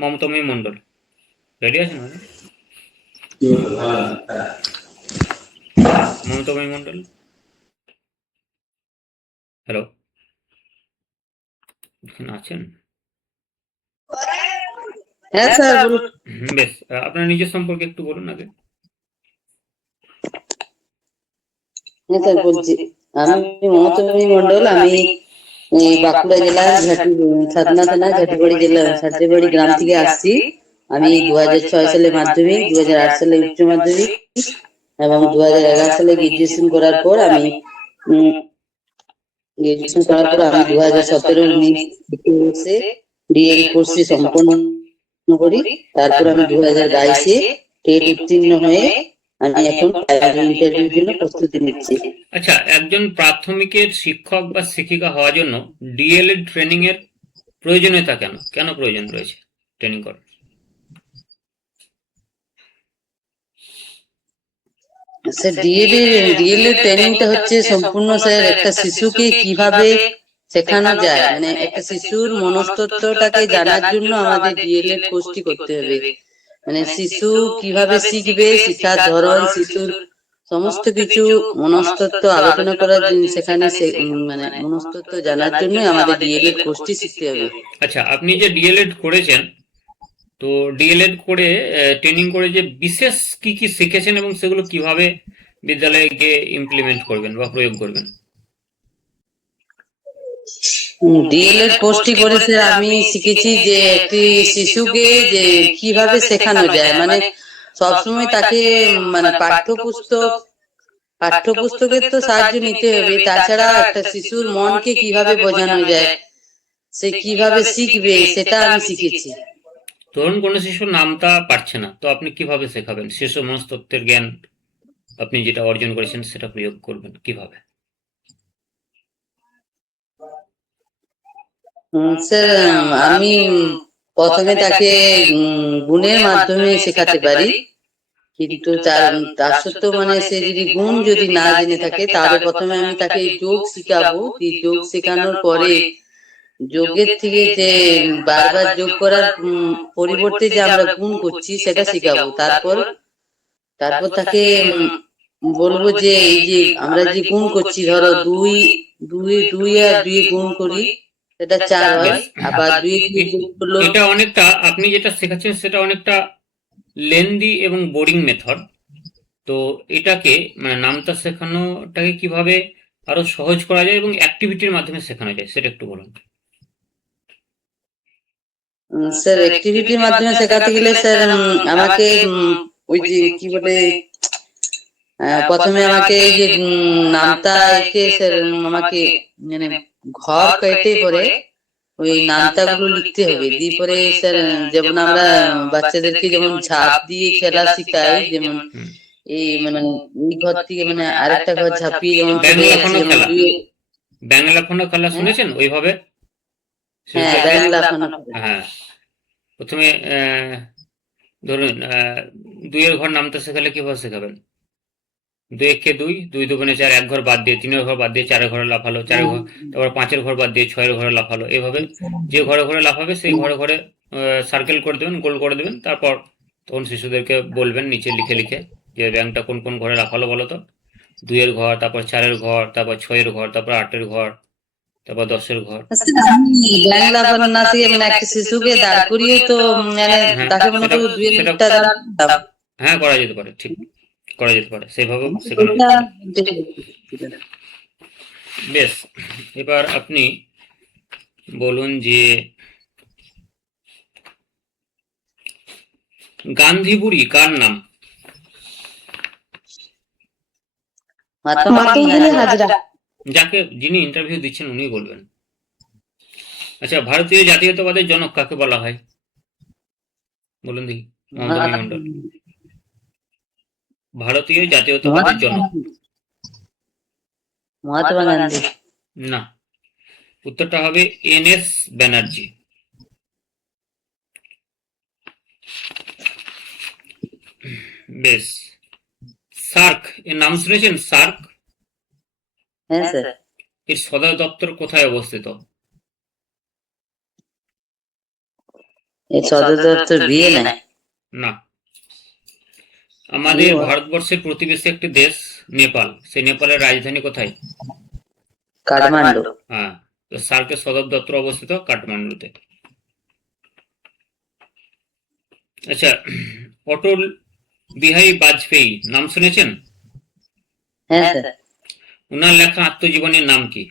মমতাময়ী মণ্ডল ready আছেন madam? মমতাময়ী মণ্ডল, hello, এখানে আছেন? হ্যাঁ স্যার বলুন। বেশ, আপনার নিজের সম্পর্কে একটু বলুন আগে। হ্যাঁ স্যার বলছি, আমি মমতাময়ী মণ্ডল। আমি বাঁকুড়া জেলার সাধনা থানা ঝাটিবাড়ি জেলা ঝাটিবাড়ি গ্রাম থেকে আসছি। আমি 2006 সালে মাধ্যমিক, 2008 সালে উচ্চ মাধ্যমিক এবং 2011 সালে গ্রাজুয়েশন করার পর আমি 2017-19 ডিএল কোর্সটি সম্পন্ন করি। তারপর আমি 2022-এ টেট উত্তীর্ণ হয়ে আমি এখন ইন্টারভিউর জন্য প্রস্তুতি নিচ্ছি। আচ্ছা, একজন প্রাথমিকের শিক্ষক বা শিক্ষিকা হওয়ার জন্য ডিএলএড ট্রেনিং এর প্রয়োজনীয়তা কেন কেন প্রয়োজন রয়েছে ট্রেনিং করার? স্যার ডিএলএড ট্রেনিংটা হচ্ছে সম্পূর্ণ স্যার একটা শিশুকে কিভাবে শেখানো যায়, মানে একটা শিশুর মনস্তত্ত্বটাকে জানার জন্য আমাদের ডিএলএড কোর্সটি করতে হবে। মানে শিশু কিভাবে শিখবে, শিক্ষার ধরন, শিশুর সমস্ত কিছু মনস্তত্ত্ব আলোচনা করার সেখানে মানে মনস্তত্ত্ব জানার জন্য আমাদের ডিএলএড কোর্সটি শিখতে হবে। আচ্ছা, আপনি যে ডিএলএড করেছেন, তো ডিএলএড করে ট্রেনিং করে যে বিশেষ কি কি শিখেছেন এবং সেগুলো কিভাবে বিদ্যালয়ে গিয়ে ইমপ্লিমেন্ট করবেন বা প্রয়োগ করবেন? ডিএলএড কোর্সটি করে স্যার আমি শিখেছি যে একটি শিশুকে যে কিভাবে শেখানো যায়, মানে সবসময় তাকে মানে পাঠ্যপুস্তকের তো সাহায্য নিতে হবে, তাছাড়া একটা শিশুর মনকে কিভাবে বোঝানো যায়, সে কিভাবে শিখবে সেটা আমি শিখেছি। ধরুন কোনো শিশুর নামটা পারছে না, তো আপনি কিভাবে শেখাবেন? শিশু মনস্তত্ত্বের জ্ঞান আপনি যেটা অর্জন করেছেন সেটা প্রয়োগ করবেন কিভাবে? স্যার আমি প্রথমে তাকে গুণের মাধ্যমে শেখাতে পারি, কিন্তু তার সত্ত্বেও মানে সে যদি গুণ যদি না জেনে থাকে তাহলে প্রথমে আমি তাকে যোগ শিখাবো। যোগ শেখানোর পরে যোগের থেকে যে বারবার যোগ করার পরিবর্তে যে আমরা গুণ করছি সেটা শিখাবো। তারপর তাকে বলবো যে এই যে আমরা যে গুণ করছি, ধরো দুই দুই দুই আর দুই গুণ করি সেটা 4 হয়, আবার দুই যোগ করলো। এটা অনেকটা আপনি যেটা শেখাচ্ছেন সেটা অনেকটা লেন্দি এবং বোরিং মেথড। তো এটাকে মানে নামতা শেখানোটাকে কিভাবে আরো সহজ করা যায় এবং অ্যাক্টিভিটির মাধ্যমে শেখানো যায় সেটা একটু বলুন। স্যার অ্যাক্টিভিটির মাধ্যমে শেখাতে গেলে স্যার আমাকে ওই যে কি বলে প্রথমে আমাকে এই যে নামতা এঁকে স্যার আমাকে মানে ঘর কেটে পরে ওই নামতা গুলো লিখতে হবে। দিয়ে পরে স্যার যেমন আমরা বাচ্চাদেরকে যেমন ঝাঁপ দিয়ে খেলা শিখাই, যেমন এই মানে এই ঘর থেকে মানে আরেকটা ঘর ঝাঁপিয়ে যেমন চলে যাচ্ছে, যেমন ব্যাঙ লাফানো খেলা শুনেছেন ওইভাবে? হ্যাঁ ব্যাঙ লাফানো। হ্যাঁ, প্রথমে ধরুন দুইয়ের ঘর নামতে শেখালে কিভাবে শেখাবেন? দুই একে দুই, দুই দুগুণে চার, এক ঘর বাদ দিয়ে তিনের ঘর বাদ দিয়ে চারের ঘরে লাফালো, চারের ঘর, তারপর পাঁচের ঘর বাদ দিয়ে ছয়ের ঘরে লাফালো। এভাবে যে ঘরে ঘরে লাফাবে সেই ঘরে ঘরে সার্কেল করে দেবেন, গোল করে দেবেন। তারপর তখন শিশুদেরকে বলবেন নিচে লিখে লিখে যে ব্যাংকটা কোন কোন ঘরে লাফালো বলো তো। দুইয়ের ঘর, তারপর চারের ঘর, তারপর ছয়ের ঘর, তারপর আটের ঘর, তারপর 10-এর ঘর। ব্যাঙ লাফানো না শিখে মানে একটা শিশুকে দাঁড় করিয়ে তো মানে তাকে মনে করো দুই একটা হ্যাঁ, করা যেতে পারে, ঠিক করা যেতে পারে, সেভাবেও শেখানো যেতে পারে। বেশ, এবার আপনি বলুন যে গান্ধী বুড়ি কার নাম? যাকে যিনি ইন্টারভিউ দিচ্ছেন উনি বলবেন। আচ্ছা, ভারতীয় জাতীয়তাবাদের জনক কাকে বলা হয় বলুন দেখি? মমতাময়ী মণ্ডল। ভারতীয় জাতীয়তাবাদের জনক? মহাত্মা গান্ধী। না, উত্তরটা হবে এন.এস. ব্যানার্জি। বেশ, সার্ক এর নাম শুনেছেন? সার্ক হ্যাঁ স্যার। এর সদর দপ্তর কোথায় অবস্থিত? এই সদর দপ্তর ভিয়েনায়? না। আমাদের ও। ভারতবর্ষের প্রতিবেশী একটি দেশ নেপাল, সেই নেপালের রাজধানী কোথায়? কাঠমান্ডু। হ্যাঁ, তো সার্কের সদর দপ্তর অবস্থিত কাঠমান্ডুতে। আচ্ছা, অটল বিহারী বাজপেয়ী নাম শুনেছেন? হ্যাঁ স্যার। ওনার লেখা আত্মজীবনীর নাম কি?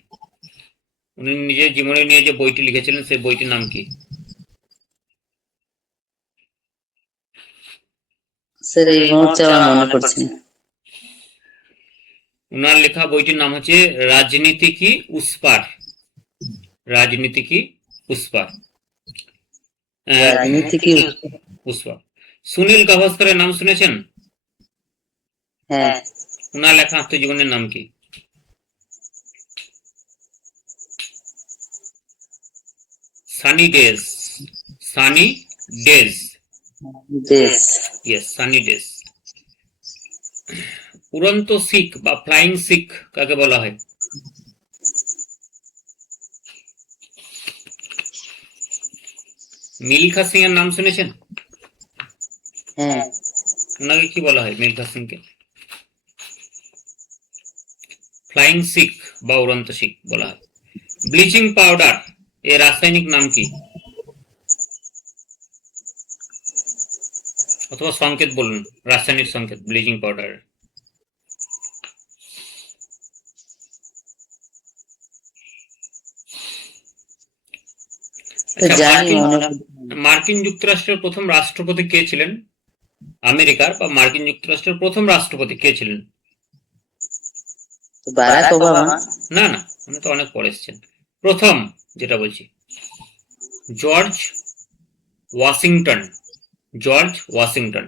উনি নিজের জীবনে নিয়ে যে বইটি লিখেছিলেন সেই বইটির নাম কি? স্যার এই মুহূর্তে আমার মনে পড়ছে না। ওনার লেখা বইটির নাম হচ্ছে রাজনীতি কি উস পার। রাজনীতি কি উস পার। রাজনীতি কি? উস পার। সুনীল গাভাস্করের নাম শুনেছেন? হ্যাঁ। ওনার লেখা আত্মজীবনের নাম কি? সানি ডেজ। সানি ডেজ। দেশ। Yes, Sunny days. উড়ন্ত শিখ বা ফ্লাইং শিখ কাকে বলা হয়? মিলখা সিং এর নাম শুনেছেন? হ্যাঁ। ওনাকে কি বলা হয় মিলখা সিংকে? ফ্লাইং শিখ বা উড়ন্ত শিখ বলা হয়। ব্লিচিং পাউডার এর রাসায়নিক নাম কি? অথবা সংকেত বলুন, রাসায়নিক সংকেত ব্লিচিং পাউডার। আচ্ছা, জানি মার্কিন যুক্তরাষ্ট্রের প্রথম রাষ্ট্রপতি কে ছিলেন? আমেরিকার বা মার্কিন যুক্তরাষ্ট্রের প্রথম রাষ্ট্রপতি কে ছিলেন? Barack Obama. না না, উনি তো অনেক পরে এসেছেন। প্রথম যেটা বলছি, জর্জ ওয়াশিংটন। George Washington.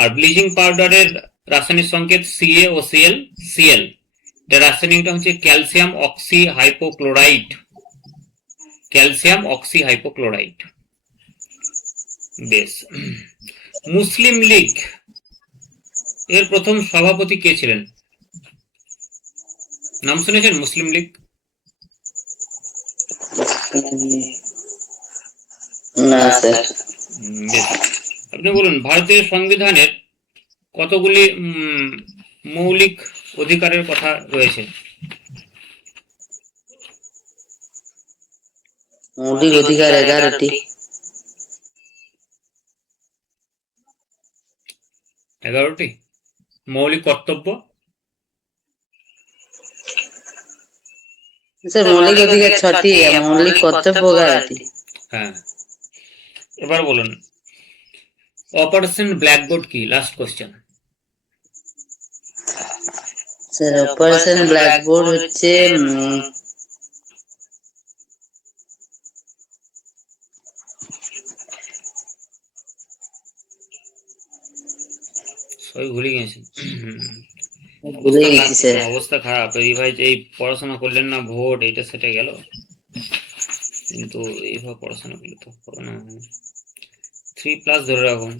আর ব্লিচিং পাউডারের রাসায়নিক সংকেত সিএ ও সিএল। সিএল এর রাসায়নিকটা হচ্ছে calcium oxy hypochlorite. Calcium oxy hypochlorite. বেশ। মুসলিম লীগ এর প্রথম সভাপতি কে ছিলেন? নাম শুনেছেন মুসলিম লীগ? না স্যার। বেশ, আপনি বলুন ভারতীয় সংবিধানের কতগুলি মৌলিক অধিকারের কথা রয়েছে? মৌলিক অধিকার 11টি। 11টি। মৌলিক কর্তব্য? স্যার মৌলিক অধিকার 6টি, মৌলিক কর্তব্য 11টি। হ্যাঁ, এবার বলুন অপারেশন ব্ল্যাকবোর্ড কি? Last question. Sir operation blackboard হচ্ছে সবই ভুলে গেছেন। ভুলে গেছি স্যার। অবস্থা খারাপ। এই ভাই এই পড়াশোনা করলেন না, ভোট এটা সেটা গেল, কিন্তু এইভাবে পড়াশোনা করলে তো হবে না। 3+ ধরে রাখুন।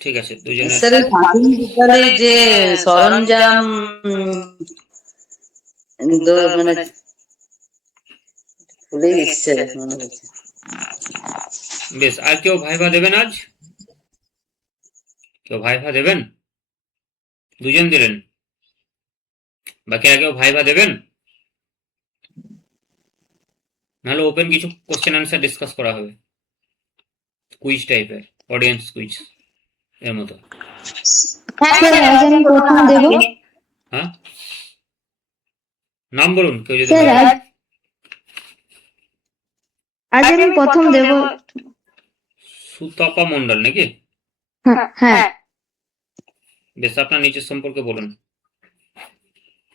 ঠিক আছে, দুজনে। স্যার প্রাথমিক বিদ্যালয়ে যে সরঞ্জাম মানে ভুলে গেছি স্যার, মনে হচ্ছে। বেশ, আর কেউ ভাইভা দেবেন আজ? কেউ ভাইভা দেবেন? দুজন দিলেন, বাকিরা কেউ ভাইভা দেবেন? নাহলে ওপেন কিছু কোশ্চেন আনসার ডিসকাস করা হবে, কুইজ টাইপের, অডিয়েন্স কুইজ এর মতো। স্যার আজ আমি প্রথম দেব। হ্যাঁ, নাম বলুন কেউ যদি স্যার বলে। আজ আমি প্রথম দেব। সুতপা মন্ডল নাকি? হ্যাঁ বেশ, আপনার নিজের সম্পর্কে বলুন।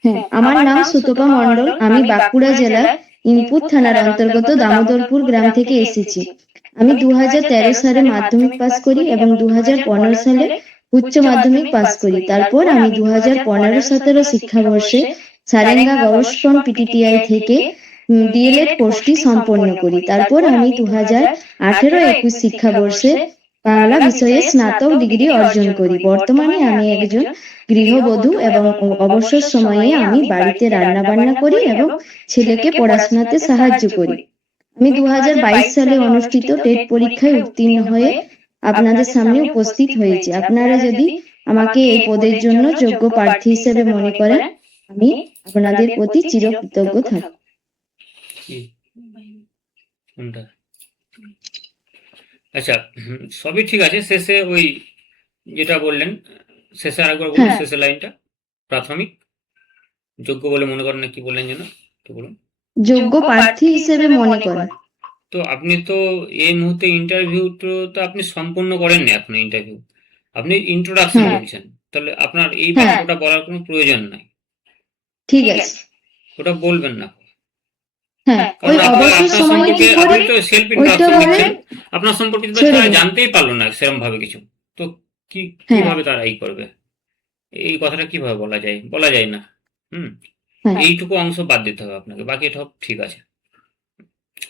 হ্যাঁ, আমার নাম সুতপা মণ্ডল। আমি বাঁকুড়া জেলার ইনপুট থানার অন্তর্গত দামোদরপুর গ্রাম থেকে এসেছি। আমি 2013 সালে মাধ্যমিক পাস করি এবং 2015 সালে উচ্চ মাধ্যমিক পাস করি। তারপর আমি 2015-17 শিক্ষাবর্ষে সারেঙ্গা গভর্নমেন্ট পিটিটিআই থেকে ডিএলএড কোর্সটি সম্পন্ন করি। তারপর আমি 2018-21 শিক্ষাবর্ষে বাংলা বিষয়ে স্নাতক ডিগ্রি অর্জন করি। বর্তমানে আমি একজন গৃহবধূ এবং অবসর সময়ে আমি বাড়িতে রান্না বান্না করি এবং ছেলেকে পড়াশোনাতে সাহায্য করি। আমি 2022 সালে অনুষ্ঠিত টেট পরীক্ষায় উত্তীর্ণ হয়ে আপনাদের সামনে উপস্থিত হয়েছি। আপনারা যদি আমাকে এই পদের জন্য যোগ্য প্রার্থী হিসেবে মনে করেন, আমি আপনাদের প্রতি চিরকৃতজ্ঞ থাকব। কি কোনটা? আচ্ছা, সবই ঠিক আছে। শেষে ওই যেটা বললেন, শেষে আরেকবার বলুন, হ্যাঁ। শেষের লাইনটা। প্রাথমিক যোগ্য বলে মনে করেন না, কি বললেন যেন, একটু বলুন। যোগ্য প্রার্থী হিসেবে মনে করেন। তো আপনি তো এই মুহূর্তে ইন্টারভিউ তো আপনি সম্পূর্ণ করেননি এখনো ইন্টারভিউ, আপনি ইন্ট্রোডাকশন হ্যাঁ। বলছেন, তাহলে আপনার এই হ্যাঁ। বাক্যটা বলার কোনো প্রয়োজন নাই, ঠিক আছে। ওটা বলবেন না। হ্যাঁ, ওই কারণ অবসর আপনার সময়ে সম্পর্কে কি করে আপনি তো সেলফ ওইটা ইন্ট্রোডাকশন বলে দিচ্ছেন, আপনার সম্পর্কে তো ছেড়ে তারা দিন। জানতেই পারলো না সেরকম ভাবে কিছু, তো হ্যাঁ। কিভাবে তারা এই করবে? এই কথাটা কিভাবে বলা যায়? বলা যায় না। হুম। হ্যাঁ। এইটুকু অংশ বাদ দিতে হবে আপনাকে, বাকি সব ঠিক আছে।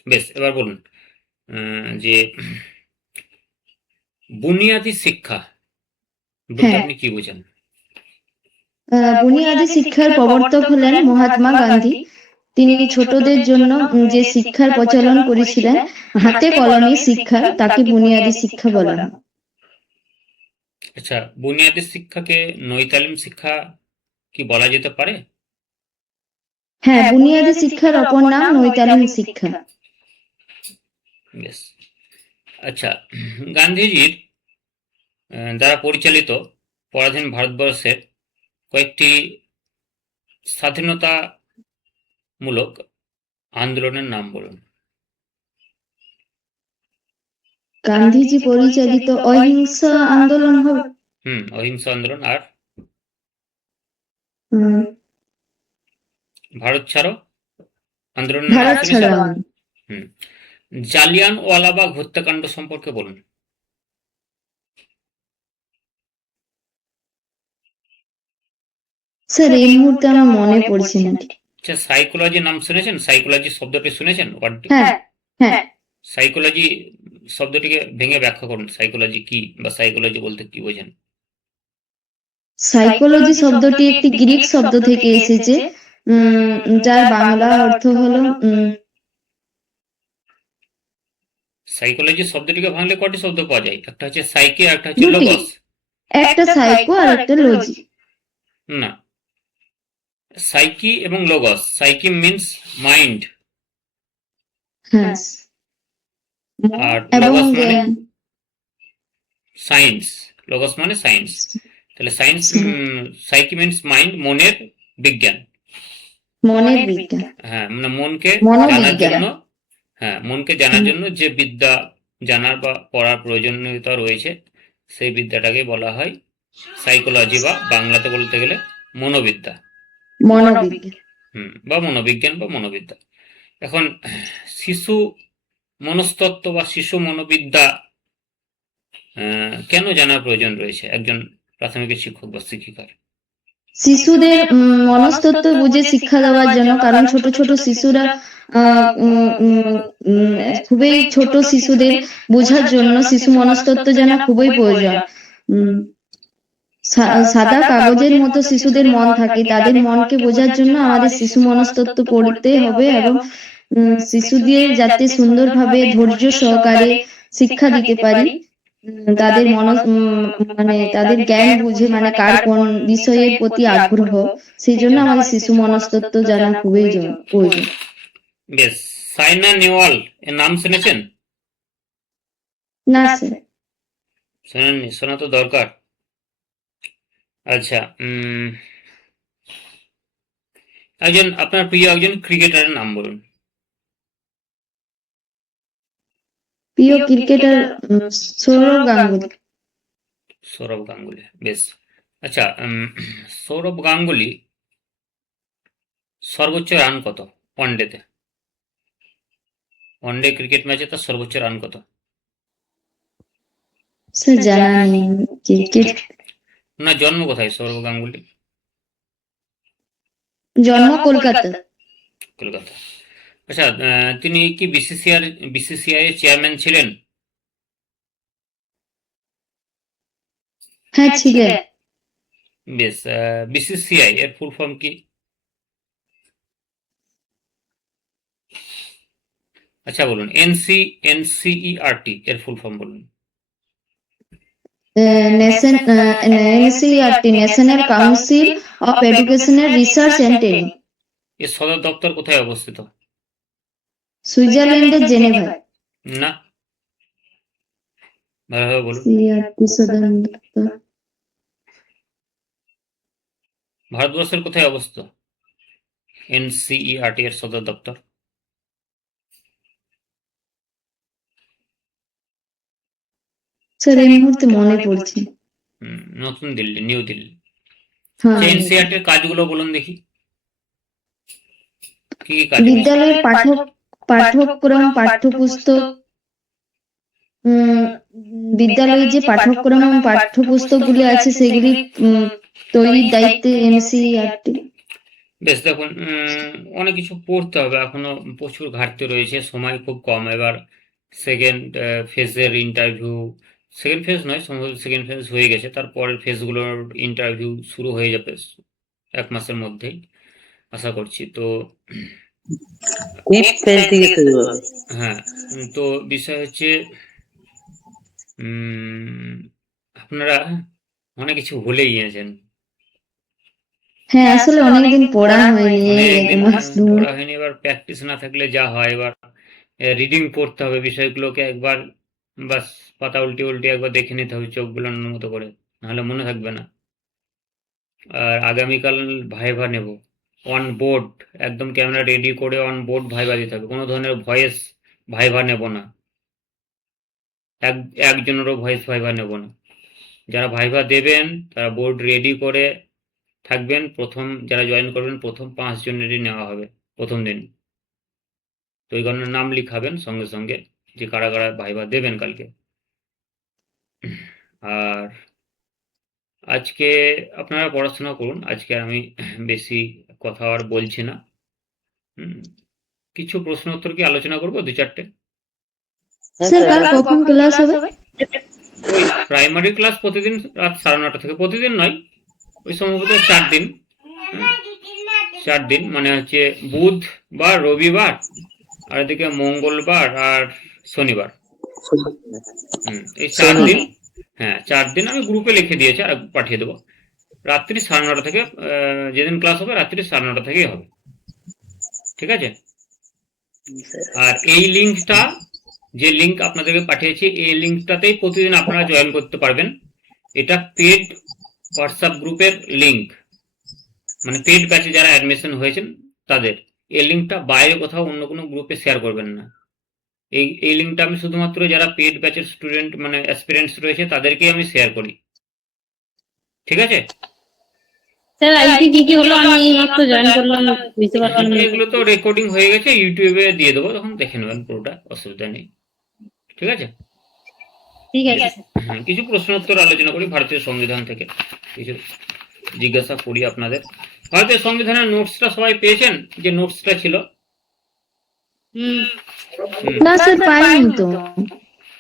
বেশ, এবার বলুন যে বুনিয়াদি শিক্ষা বলতে হ্যাঁ। আপনি কি বোঝেন? বুনিয়াদী শিক্ষার প্রবর্তক হলেন মহাত্মা গান্ধী। তিনি ছোটদের জন্য যে শিক্ষার প্রচলন করেছিলেন, হাতে কলমে শিক্ষা, তাকে বুনিয়াদী শিক্ষা বলা হয়। আচ্ছা, বুনিয়াদি শিক্ষাকে নৈতালিম শিক্ষা কি বলা যেতে পারে? হ্যাঁ, বুনিয়াদী শিক্ষার অপর নাম নৈতালিম শিক্ষা। বেশ। আচ্ছা, গান্ধীজির দ্বারা পরিচালিত পরাধীন ভারতবর্ষের কয়েকটি স্বাধীনতামূলক আন্দোলনের নাম বলুন। গান্ধীজি পরিচালিত অহিংস আন্দোলন হবে। অহিংস আন্দোলন। আর উম, ভারত ছাড়ো আন্দোলনের নাম ভারত ছাড়ো শুনেছেন? আন্দোলন। হুম। জালিয়ানওয়ালাবাগ হত্যাকাণ্ড সম্পর্কে বলুন। স্যার, এই মুহূর্তে আমার মনে পড়ছে না ঠিক। আচ্ছা, সাইকোলজি নাম শুনেছেন? সাইকোলজি শব্দটি শুনেছেন? ওয়ার্ডটি? হ্যাঁ। হ্যাঁ। সাইকোলজি শব্দটিকে ভেঙে ব্যাখ্যা করুন। সাইকোলজি কি, বা সাইকোলজি বলতে কি বোঝেন? সাইকোলজি শব্দটি একটি গ্রিক শব্দ থেকে এসেছে, যার বাংলা অর্থ হলো সাইকোলজি শব্দটিকে ভাঙলে কটি শব্দ পাওয়া যায়? একটা হচ্ছে সাইকে, একটা হচ্ছে দুটি। লোগস। একটা সাইকো আর একটা লজি। না, সাইকি এবং লোগস। সাইকি মিন্স মাইন্ড, হ্যাঁ। আর এবং লোগস মানে জ্ঞান। সায়েন্স। লোগস মানে সায়েন্স। তাহলে সায়েন্স, সাইকি মিন্স মাইন্ড, মনের বিজ্ঞান। মনের বিজ্ঞান। হ্যাঁ, মানে মনকে জানার মনোবিজ্ঞান। জন্য, হ্যাঁ, মনকে জানার জন্য যে বিদ্যা জানার বা পড়ার প্রয়োজনীয়তা রয়েছে, সেই বিদ্যাটাকে বলা হয় সাইকোলজি, বা বাংলাতে বলতে গেলে মনোবিদ্যা। মনোবিজ্ঞান। বা মনোবিজ্ঞান বা মনোবিদ্যা। এখন শিশু মনস্তত্ত্ব বা শিশু মনোবিদ্যা কেন জানার প্রয়োজন রয়েছে একজন প্রাথমিক শিক্ষক বা শিক্ষিকার? শিশুদের মনস্তত্ত্ব বুঝে শিক্ষা দেওয়ার জন্য, কারণ ছোট ছোট শিশুরা খুবই ছোট শিশুদের বোঝার জন্য শিশু মনস্তত্ত্ব জানা খুবই প্রয়োজন। সাদা কাগজের মতো শিশুদের মন থাকে, তাদের মনকে বোঝার জন্য আমাদের শিশু মনস্তত্ত্ব পড়তে হবে, এবং শিশুদের যাতে সুন্দরভাবে ধৈর্য সহকারে শিক্ষা দিতে পারি, তাদের মানে তাদের জ্ঞান বুঝে, মানে কার কোন বিষয়ের প্রতি আগ্রহ, সেই জন্য আমাদের শিশু মনস্তত্ত্ব জানা খুবই প্রয়োজন। বেশ। সাইনা নেওয়াল এর নাম শুনেছেন? না স্যার। শোনেননি? শোনা তো দরকার। আচ্ছা, একজন আপনার প্রিয় একজন ক্রিকেটারের নাম বলুন। প্রিয় ক্রিকেটার সৌরভ গাঙ্গুলি। সৌরভ গাঙ্গুলি, বেশ। আচ্ছা, সৌরভ গাঙ্গুলি সর্বোচ্চ রান কত ওয়ানডেতে? ওয়ানডে ক্রিকেট ম্যাচে তার সর্বোচ্চ রান কত? স্যার জানা নেই ক্রিকেট। না, জন্ম কোথায় সৌরভ গাঙ্গুলি? জন্ম কলকাতা। কলকাতা। আচ্ছা, তিনি কি বিসিসিআই এর চেয়ারম্যান ছিলেন? হ্যাঁ, ছিলেন। বেশ। বিসিসিআই এর ফুল ফর্ম কি? আচ্ছা বলুন, এনসিইআরটি এর ফুল ফর্ম বলুন। NCERT national council of educational research and training, এর সদর দপ্তর কোথায় অবস্থিত? সুইজারল্যান্ডের জেনেভায়। না, ভালোভাবে বলুন। সিআরটি সদর দপ্তর ভারতবর্ষের কোথায় অবস্থিত এনসিইআরটি এর সদর দপ্তর? স্যার এই মুহূর্তে মনে পড়ছে। নতুন দিল্লি, নিউ দিল্লি। হ্যাঁ, এনসিইআরটি এর কাজগুলো বলুন দেখি, কি কি কাজ? বিদ্যালয়ের পাঠ্যক্রম পাঠ্যপুস্তক, বিদ্যালয়ে যে পাঠ্যক্রম এবং পাঠ্যপুস্তকগুলি আছে সেগুলি তৈরির দায়িত্বে এনসিইআরটি। বেশ, দেখুন, অনেক কিছু পড়তে হবে, এখনো প্রচুর ঘাটতি রয়েছে, সময় খুব কম। এবার সেকেন্ড ফেজের ইন্টারভিউ, সেকেন্ড ফেজ নয়, সম্ভবত সেকেন্ড ফেজ হয়ে গেছে, তারপরের ফেজগুলোর ইন্টারভিউ শুরু হয়ে যাবে 1 মাসের মধ্যেই আশা করছি। তো ফিফথ ফেজ থেকে শুরু হবে। হ্যাঁ, তো বিষয় হচ্ছে আপনারা অনেক কিছু ভুলেই গিয়েছেন। হ্যাঁ, আসলে অনেকদিন পড়া হয়নি, এই এক অনেকদিন মাস দু মাস। পড়া হয়নি, এবার প্র্যাকটিস না থাকলে যা হয়। এবার রিডিং পড়তে হবে, বিষয়গুলোকে একবার বাস পাতা উল্টে উল্টে একবার দেখে নিতে হবে চোখ বুলানোর মতো করে, নাহলে মনে থাকবে না। আর আগামীকাল ভাইভা নেব অন বোর্ড, একদম ক্যামেরা রেডি করে অন বোর্ড ভাইভা দিতে হবে, কোনো ধরনের ভয়েস ভাইভা নেব না, একজনেরও ভয়েস ভাইভা নেব না। যারা ভাইভা দেবেন তারা বোর্ড রেডি করে থাকবেন। প্রথম যারা জয়েন করবেন প্রথম 5 জনেরই নেওয়া হবে প্রথম দিন। তো ওই কারণে নাম লিখাবেন সঙ্গে সঙ্গে যে কারা কারা ভাইভা দেবেন কালকে। আর আজকে আপনারা পড়াশোনা করুন, আজকে আমি বেশি কথা আর বলছি না। কিছু প্রশ্ন উত্তর কি আলোচনা করবো 2-4টে? স্যার কাল কখন ক্লাস হবে? ওই প্রাইমারি ক্লাস প্রতিদিন রাত 9:30 থেকে, প্রতিদিন নয়, ওই সম্ভবত 4 দিন। 4 দিন মানে হচ্ছে বুধবার, রবিবার, আর এদিকে মঙ্গলবার আর শনিবার। এই 4 দিন। হ্যাঁ, 4 দিন আমি গ্রুপে লিখে দিয়েছি আর পাঠিয়ে দেবো। রাত্রি 9:30 থেকে, যেদিন ক্লাস হবে রাত্রি 9:30 থেকেই হবে, ঠিক আছে? আর এই লিঙ্কটা, যে লিঙ্ক আপনাদেরকে পাঠিয়েছি, এই লিঙ্কটাতেই প্রতিদিন আপনারা জয়েন করতে পারবেন। এটা পেড হোয়াটসঅ্যাপ গ্রুপের লিঙ্ক, মানে পেড ব্যাচে যারা অ্যাডমিশন হয়েছেন তাদের। এই লিঙ্কটা বাইরে কোথাও অন্য কোনো গ্রুপে শেয়ার করবেন না। এই লিঙ্কটা আমি শুধুমাত্র যারা পেড ব্যাচের স্টুডেন্ট মানে অ্যাসপিরেন্টস রয়েছে তাদেরকেই আমি শেয়ার করি, ঠিক আছে? স্যার আজকে কি কি হলো? আমি এইমাত্র জয়েন করলাম, বুঝতে পারলাম না। এগুলো তো রেকর্ডিং হয়ে গেছে, ইউটিউবে দিয়ে দেবো, তখন দেখে নেবেন পুরোটা, অসুবিধা নেই, ঠিক আছে? ঠিক আছে স্যার। কিছু প্রশ্ন উত্তর আলোচনা করি ভারতীয় সংবিধান থেকে, কিছু জিজ্ঞাসা করি আপনাদের। ভারতীয় সংবিধানের নোটসটা সবাই পেয়েছেন? যে নোটসটা ছিল, না স্যার পাইনি তো।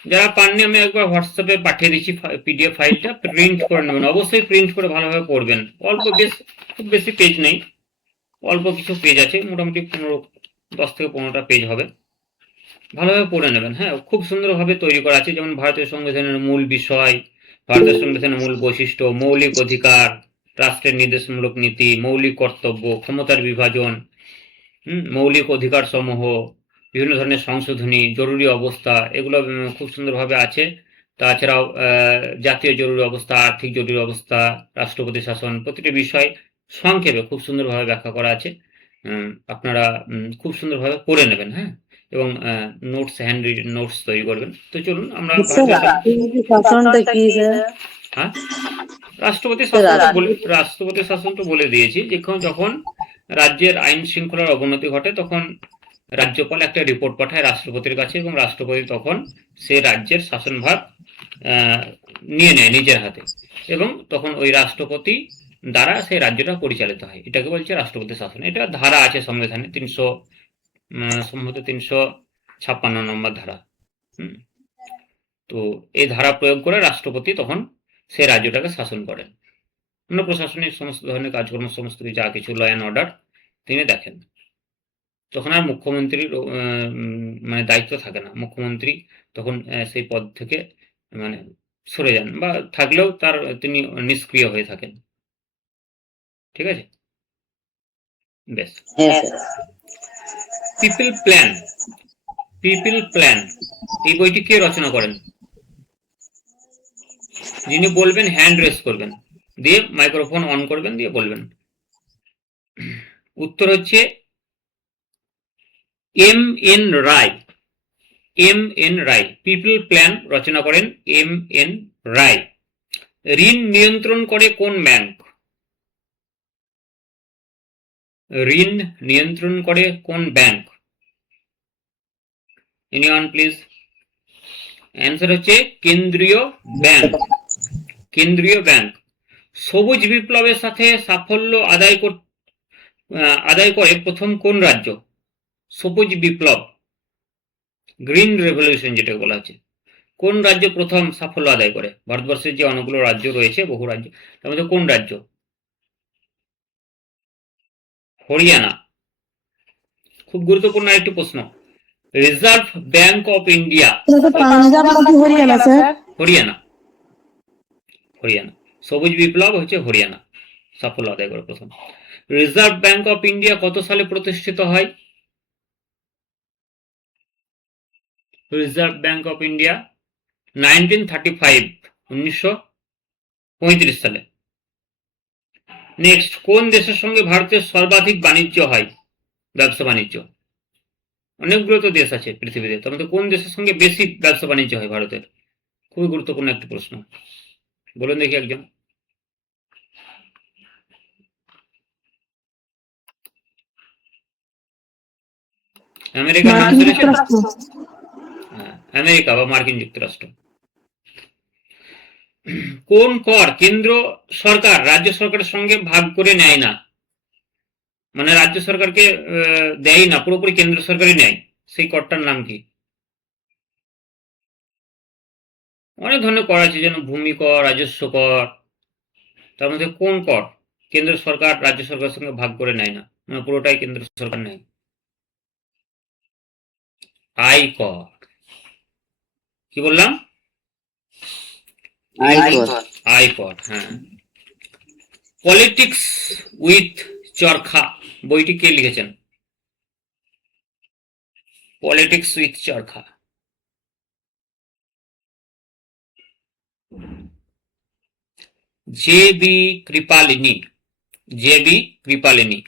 যারা পাননি আমি একবার হোয়াটসঅ্যাপে পাঠিয়ে দিচ্ছি পিডিএফ ফাইলটা, প্রিন্ট করে নেবেন, অবশ্যই প্রিন্ট করে ভালোভাবে পড়বেন। অল্প খুব বেশি পেজ নেই, অল্প কিছু পেজ আছে, মোটামুটি 10 থেকে 15টা পেজ হবে, ভালোভাবে পড়ে নেবেন। হ্যাঁ, খুব সুন্দরভাবে তৈরি করা আছে, যেমন ভারতীয় সংবিধানের মূল বিষয়, ভারতীয় সংবিধানের মূল বৈশিষ্ট্য, মৌলিক অধিকার, রাষ্ট্রের নির্দেশমূলক নীতি, মৌলিক কর্তব্য, ক্ষমতার বিভাজন, মৌলিক অধিকার সমূহ, বিভিন্ন ধরনের সংশোধনী, জরুরি অবস্থা, এগুলো খুব সুন্দরভাবে আছে। তাছাড়াও জাতীয় জরুরি অবস্থা, আর্থিক জরুরি অবস্থা, রাষ্ট্রপতি শাসন, প্রতিটি বিষয় সংক্ষেপে খুব সুন্দরভাবে ব্যাখ্যা করা আছে। আপনারা খুব সুন্দরভাবে পড়ে নেবেন, হ্যাঁ, এবং নোটস, হ্যান্ড নোটস তৈরি করবেন। তো চলুন আমরা শাসনটা কি স্যার? হ্যাঁ, রাষ্ট্রপতি শাসন তো বলে দিয়েছি, যখন রাজ্যের আইন শৃঙ্খলার অবনতি ঘটে তখন রাজ্যপাল একটা রিপোর্ট পাঠায় রাষ্ট্রপতির কাছে, এবং রাষ্ট্রপতি তখন সে রাজ্যের শাসনভার নিয়ে নেয় নিজের হাতে, এবং তখন ওই রাষ্ট্রপতি দ্বারা সেই রাজ্যটা পরিচালিত হয়। এটাকে বলছে রাষ্ট্রপতি শাসন। এটা ধারা আছে সংবিধানে, সম্ভবত 356 নম্বর ধারা। তো এই ধারা প্রয়োগ করে রাষ্ট্রপতি তখন সেই রাজ্যটাকে শাসন করেন, প্রশাসনিক সমস্ত ধরনের কাজকর্ম, সমস্ত যা কিছু ল অ্যান্ড অর্ডার তিনি দেখেন। তখন আর মুখ্যমন্ত্রীর মানে দায়িত্ব থাকে না। মুখ্যমন্ত্রী তখন সেই পদ থেকে মানে সরে যান, বা থাকলেও তিনি নিষ্ক্রিয় হয়ে থাকেন। ঠিক আছে? বেশ। হ্যাঁ sir. People plan, people plan এই বইটি কে রচনা করেন? যিনি বলবেন হ্যান্ড রেস করবেন, দিয়ে মাইক্রোফোন অন করবেন, দিয়ে বলবেন। উত্তর হচ্ছে এম এন রায়। এম এন রায়। পিপল প্ল্যান রচনা করেন এম এন রায়। ঋণ নিয়ন্ত্রণ করে কোন ব্যাংক? ঋণ নিয়ন্ত্রণ করে কোন ব্যাংক? Anyone please? অ্যান্সার হচ্ছে কেন্দ্রীয় ব্যাংক। কেন্দ্রীয় ব্যাংক। সবুজ বিপ্লবের সাথে সাফল্য আদায় করে প্রথম কোন রাজ্য? সবুজ বিপ্লব, গ্রিন রেভলিউশন যেটা বলা হচ্ছে, কোন রাজ্য প্রথম সাফল্য আদায় করে? ভারতবর্ষের যে অনেকগুলো রাজ্য রয়েছে, বহু রাজ্য, তার মধ্যে কোন রাজ্য? হরিয়ানা। খুব গুরুত্বপূর্ণ একটি প্রশ্ন। Reserve bank of India. Punjab নাকি হরিয়ানা স্যার? হরিয়ানা। হরিয়ানা। সবুজ বিপ্লব হচ্ছে হরিয়ানা সাফল্য আদায় করে প্রথম। রিজার্ভ ব্যাংক অফ ইন্ডিয়া কত সালে প্রতিষ্ঠিত হয়? রিজার্ভ ব্যাংক অফ ইন্ডিয়া 1935, 1935 সালে। নেক্সট, কোন দেশের সঙ্গে ভারতের সর্বাধিক বাণিজ্য হয়, ব্যবসা বাণিজ্য? অনেকগুলো তো দেশ আছে পৃথিবীতে, তার মধ্যে কোন দেশের সঙ্গে বেশি ব্যবসা বাণিজ্য হয় ভারতের? খুবই গুরুত্বপূর্ণ একটি প্রশ্ন, বলুন দেখি একজন। আমেরিকা না মার্কিন আসলে? যুক্তরাষ্ট্র। হ্যাঁ, আমেরিকা বা মার্কিন যুক্তরাষ্ট্র। কোন কর কেন্দ্র সরকার রাজ্য সরকারের সঙ্গে ভাগ করে নেয় না? মানে রাজ্য সরকারকে দেয় না, পুরোপুরি কেন্দ্র সরকারই নেয়, সেই করটার নাম কি? অনেক ধরনের কর আছে, যেমন ভূমি কর, রাজস্ব কর। তার মধ্যে কোন কর কেন্দ্র সরকার রাজ্য সরকারের সঙ্গে ভাগ করে নেয় না, মানে পুরোটাই কেন্দ্র সরকার নেয়? আয় কর। কি বললাম? আয়কর। আয় কর, হ্যাঁ। পলিটিক্স উইথ চরখা বইটি কে লিখেছেন? Politics with Charkha. J B Kripalani. J B Kripalani.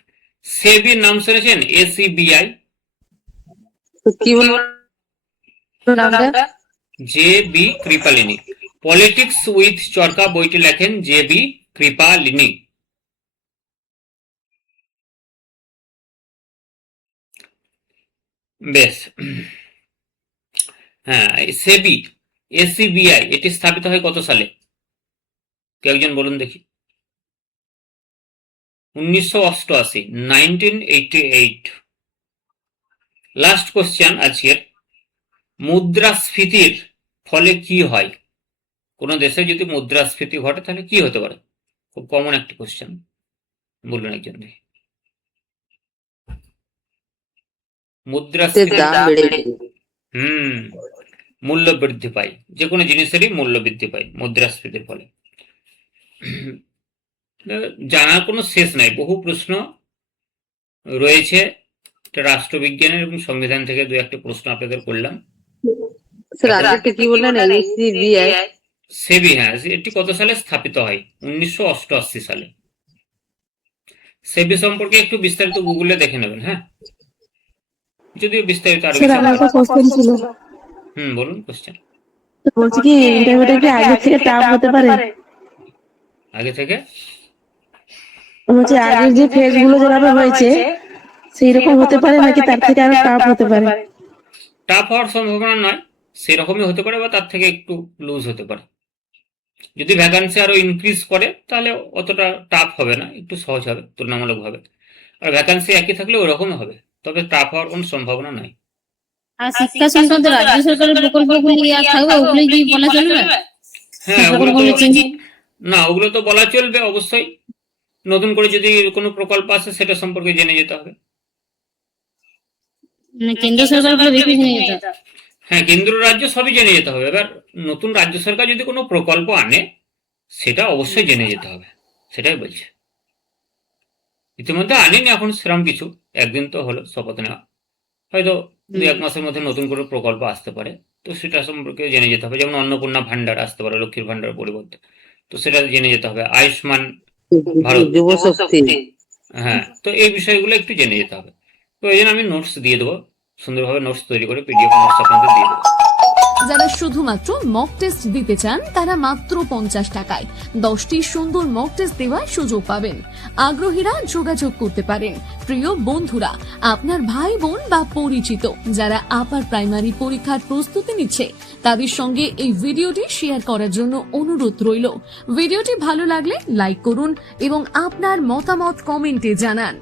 সেবির নাম শুনেছেন? এসিবিআই। কি বলুন নামটা? J B Kripalani. Politics with Charkha বইটি লেখেন জে বি কৃপালিনী। বেশ। হ্যাঁ, সেবি, এসিবিআই এটি স্থাপিত হয় কত সালে? কেউ একজন বলুন দেখি। 1988, 1988। লাস্ট কোশ্চেন আজকের। মুদ্রাস্ফীতির ফলে কি হয়? কোনো দেশে যদি মুদ্রাস্ফীতি ঘটে তাহলে কি হতে পারে? খুব কমন একটা কোশ্চেন, বলুন একজন দেখি। মুদ্রাস্ফীতি, দাম বেড়ে যায়। মূল্য বৃদ্ধি পায়, যে কোনো জিনিসেরই মূল্য বৃদ্ধি পায় মুদ্রাস্ফীতির ফলে। জানার কোনো শেষ নাই, বহু প্রশ্ন রয়েছে। রাষ্ট্রবিজ্ঞানের এবং সংবিধান থেকে দু একটা প্রশ্ন আপনাদের করলাম। স্যার আরেকটা কি বললেন? এসিবিআই। সেবি, হ্যাঁ, এটি কত সালে স্থাপিত হয়? 1988 সালে। সেবি সম্পর্কে একটু বিস্তারিত গুগলে দেখে নেবেন, হ্যাঁ, যদিও বিস্তারিত আরো স্যার আমার একটা কোশ্চেন ছিল, বলুন কোশ্চেন। বলছি কি ইন্টারভিউটা কি আগে থেকে টাফ হতে পারে? আগে থেকে বলছি আগের যে ফেজ গুলো যেভাবে হয়েছে সেই রকম হতে পারে নাকি তার থেকে আরো টাফ হতে পারে? টাফ হওয়ার সম্ভাবনা নয়, সেরকমই হতে পারে বা তার থেকে একটু লুজ হতে পারে। যদি ভ্যাকান্সি আরো ইনক্রিজ করে তাহলে অতটা টাফ হবে না, একটু সহজ হবে তুলনামূলকভাবে। আর ভ্যাকান্সি একই থাকলে ওরকম হবে, তবে টাফ হওয়ার কোনো সম্ভাবনা নাই। আর শিক্ষা সংক্রান্ত রাজ্য সরকারের প্রকল্পগুলি আর থাকবে, ওগুলি কি বলা চলবে? হ্যাঁ, ওগুলো তো বলা চলবে অবশ্যই। নতুন করে যদি কোনো প্রকল্প আসে সেটা সম্পর্কে জেনে যেতে হবে। মানে কেন্দ্র সরকারগুলো বেশি জেনে যেতে হবে। হ্যাঁ, কেন্দ্র রাজ্য সবই জেনে যেতে হবে। এবার নতুন রাজ্য সরকার যদি কোনো প্রকল্প আনে সেটা অবশ্যই জেনে যেতে হবে, সেটাই বলছি। ইতিমধ্যে আনেনি এখন সেরকম কিছু, একদিন তো হলো শপথ নেওয়া, হয়তো 2-1 মাসের মধ্যে নতুন করে প্রকল্প আসতে পারে, তো সেটা সম্পর্কে জেনে যেতে হবে। যেমন অন্নপূর্ণা ভান্ডার আসতে পারে লক্ষ্মীর ভান্ডার পরিবর্তে, তো সেটা জেনে যেতে হবে। আয়ুষ্মান ভারত, যুব শক্তি। হ্যাঁ, তো এই বিষয়গুলো একটু জেনে যেতে হবে। তো এই জন্য আমি নোটস দিয়ে দেবো, সুন্দরভাবে নোটস তৈরি করে পিডিএফ নোটস আপনাদের দিয়ে দেবো। যারা শুধুমাত্র মক টেস্ট দিতে চান তারা মাত্র 50 টাকায় 10টি সুন্দর মক টেস্ট দেওয়ার সুযোগ পাবেন। আগ্রহীরা যোগাযোগ করতে পারেন। প্রিয় বন্ধুরা, আপনার ভাই বোন বা পরিচিত যারা আপার প্রাইমারি পরীক্ষার প্রস্তুতি নিচ্ছে তাদের সঙ্গে এই ভিডিওটি শেয়ার করার জন্য অনুরোধ রইল। ভিডিওটি ভালো লাগলে লাইক করুন এবং আপনার মতামত কমেন্টে জানান।